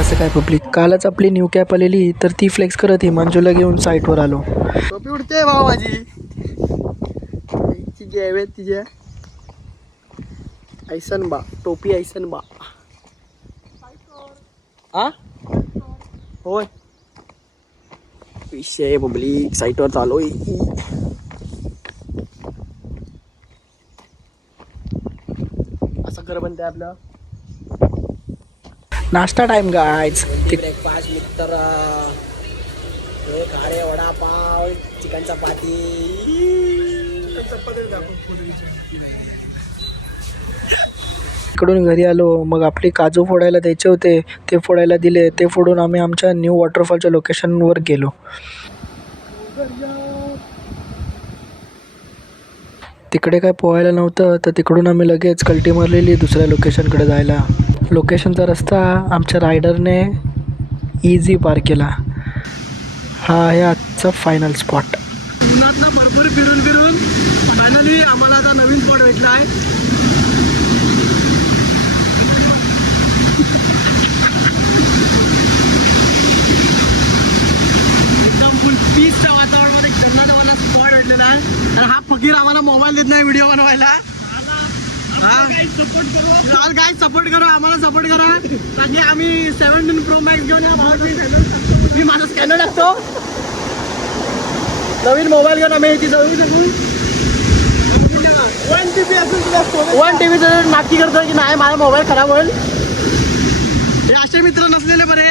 कसं काय पब्लिक. कालच आपली न्यू कॅप आलेली तर ती फ्लेक्स करत हिमांशूला घेऊन साईटवर आलो. टोपी उडते भाऊ माझी. तिच्या तिच्या ऐसन बा टोपी ऐसन बा. हा होय विषय पब्लिक साईटवर चालू आहे. असं कर बनते आपलं नाश्ता टाइम गायज. ब्रेकफास्ट मित्र खारे वडापाव चिकन चपाती. इकडून घरी आलो. मग आपले काजू फोडायला द्यायचे होते ते फोडायला दिले. ते फोडून आम्ही आमच्या न्यू वॉटरफॉलच्या लोकेशनवर गेलो. तिकडे काय पोहायला नव्हतं तर तिकडून आम्ही लगेच कल्टी मारलेली दुसऱ्या लोकेशनकडे जायला. लोकेशनचा रस्ता आमच्या रायडरने इझी पार केला. हा आहे आजचा फायनल स्पॉट. भरपूर फिरून फिरून फायनली आम्हाला आता नवीन स्पॉट भेटला आहे. एकदम फुल पीसच्या वातावरणामध्ये जंगलाचा स्पॉट भेटलेला आहे. आणि हा फकीर आम्हाला मोबाईल देत नाही व्हिडिओ बनवायला. चाल काय सपोर्ट करू आम्हाला सपोर्ट करा कारण की आम्ही 17 Pro Max घेऊन या भावाची. मी माझा स्कॅनर टाकतो. नवीन मोबाईल घेऊन आम्ही याची जळू शकू. 1 TB असेल तुला 1 TB नाटकी करतो की नाही माझा मोबाईल खराब होईल. हे असे मित्र नसलेले बरे.